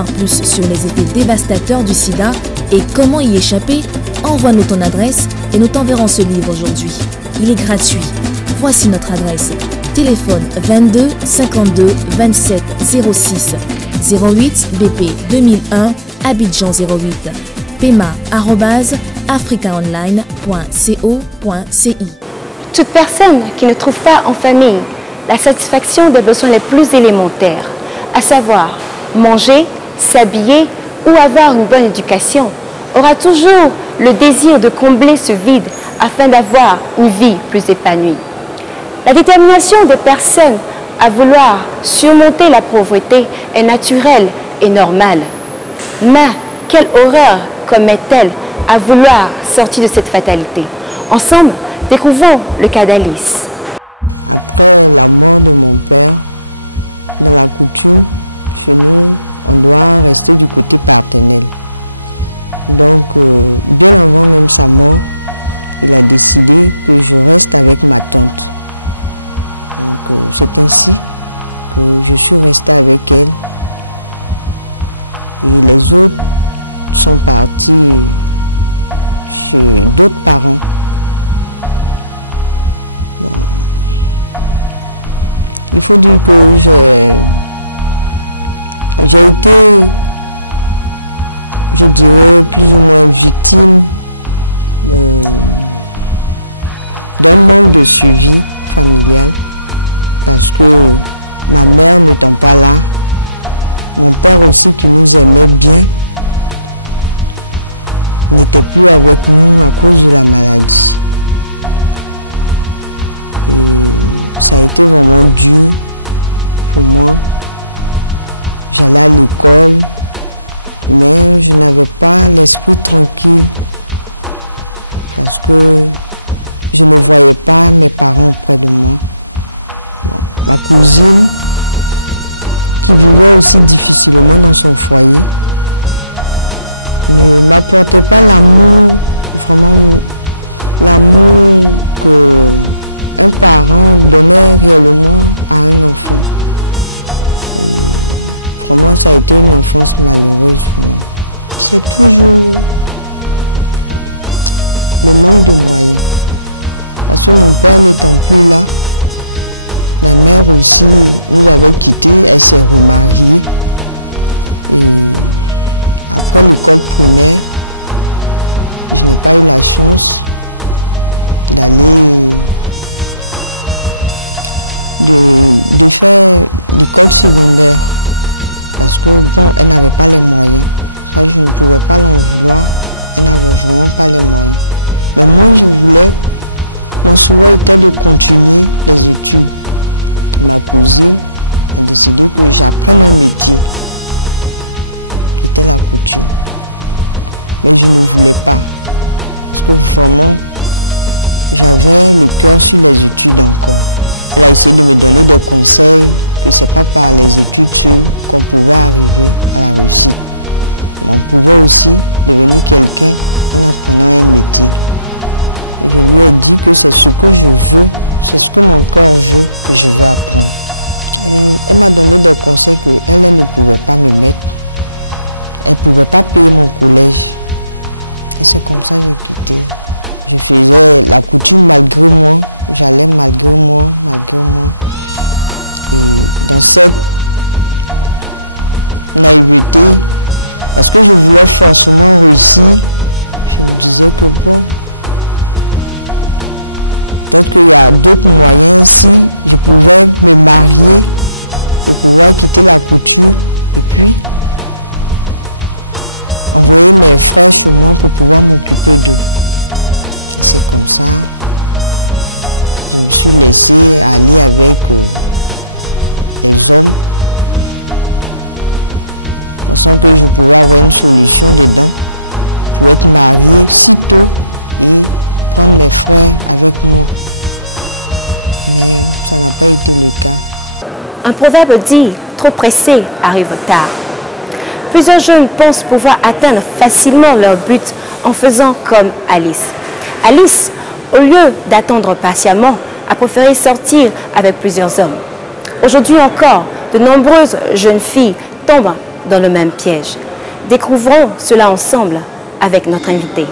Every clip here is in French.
savoir plus sur les effets dévastateurs du sida et comment y échapper, envoie-nous ton adresse et nous t'enverrons ce livre aujourd'hui. Il est gratuit. Voici notre adresse. Téléphone 22 52 27 06 08 BP 2001 Abidjan 08 pema@africaonline.co.ci. Toute personne qui ne trouve pas en famille la satisfaction des besoins les plus élémentaires, à savoir manger, s'habiller ou avoir une bonne éducation, aura toujours le désir de combler ce vide afin d'avoir une vie plus épanouie. La détermination des personnes à vouloir surmonter la pauvreté est naturelle et normale. Mais quelle horreur commet-elle à vouloir sortir de cette fatalité? Ensemble, découvrons le cas d'Alice. Un proverbe dit « trop pressé arrive tard ». Plusieurs jeunes pensent pouvoir atteindre facilement leur but en faisant comme Alice. Alice, au lieu d'attendre patiemment, a préféré sortir avec plusieurs hommes. Aujourd'hui encore, de nombreuses jeunes filles tombent dans le même piège. Découvrons cela ensemble avec notre invité.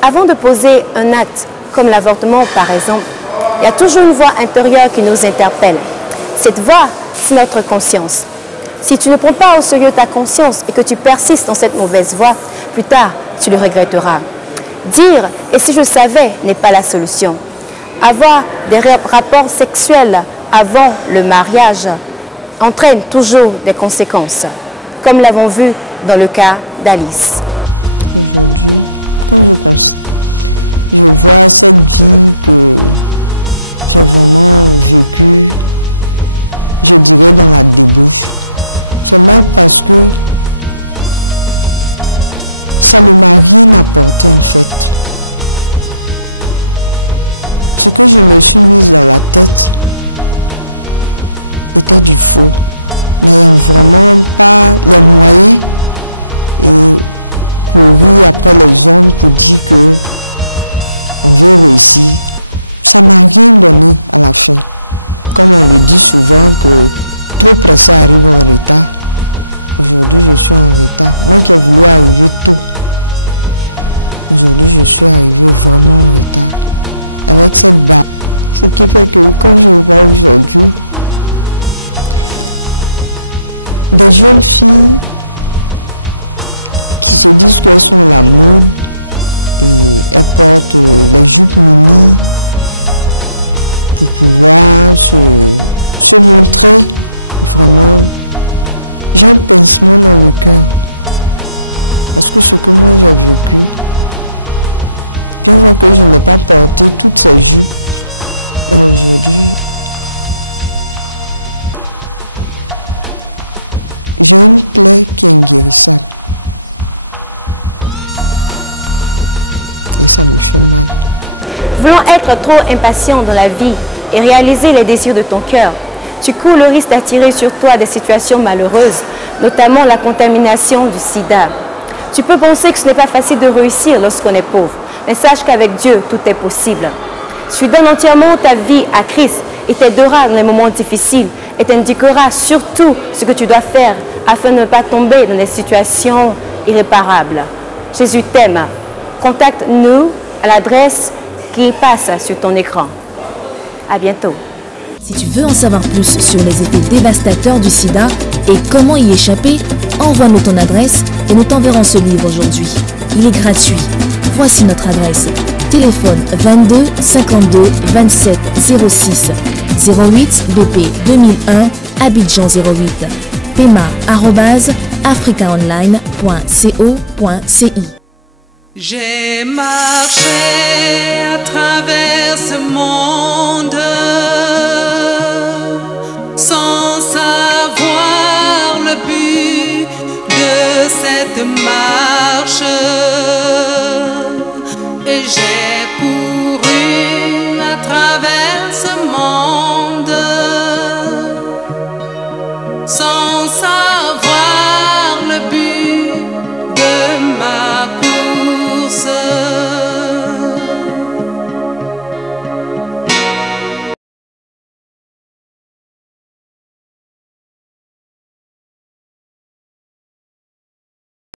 Avant de poser un acte comme l'avortement par exemple, il y a toujours une voix intérieure qui nous interpelle. Cette voix, c'est notre conscience. Si tu ne prends pas au sérieux ta conscience et que tu persistes dans cette mauvaise voie, plus tard, tu le regretteras. Dire « et si je savais » n'est pas la solution. Avoir des rapports sexuels avant le mariage entraîne toujours des conséquences, comme l'avons vu dans le cas d'Alice. Voulant être trop impatient dans la vie et réaliser les désirs de ton cœur, tu cours le risque d'attirer sur toi des situations malheureuses, notamment la contamination du sida. Tu peux penser que ce n'est pas facile de réussir lorsqu'on est pauvre, mais sache qu'avec Dieu, tout est possible. Tu donnes entièrement ta vie à Christ et t'aidera dans les moments difficiles et t'indiquera surtout ce que tu dois faire afin de ne pas tomber dans des situations irréparables. Jésus t'aime. Contacte-nous à l'adresse qui passe sur ton écran. À bientôt. Si tu veux en savoir plus sur les effets dévastateurs du sida et comment y échapper, envoie-nous ton adresse et nous t'enverrons ce livre aujourd'hui. Il est gratuit. Voici notre adresse. Téléphone 22 52 27 06 08 BP 2001 Abidjan 08 pema@africaonline.co.ci. J'ai marché à travers ce monde sans savoir le but de cette marche.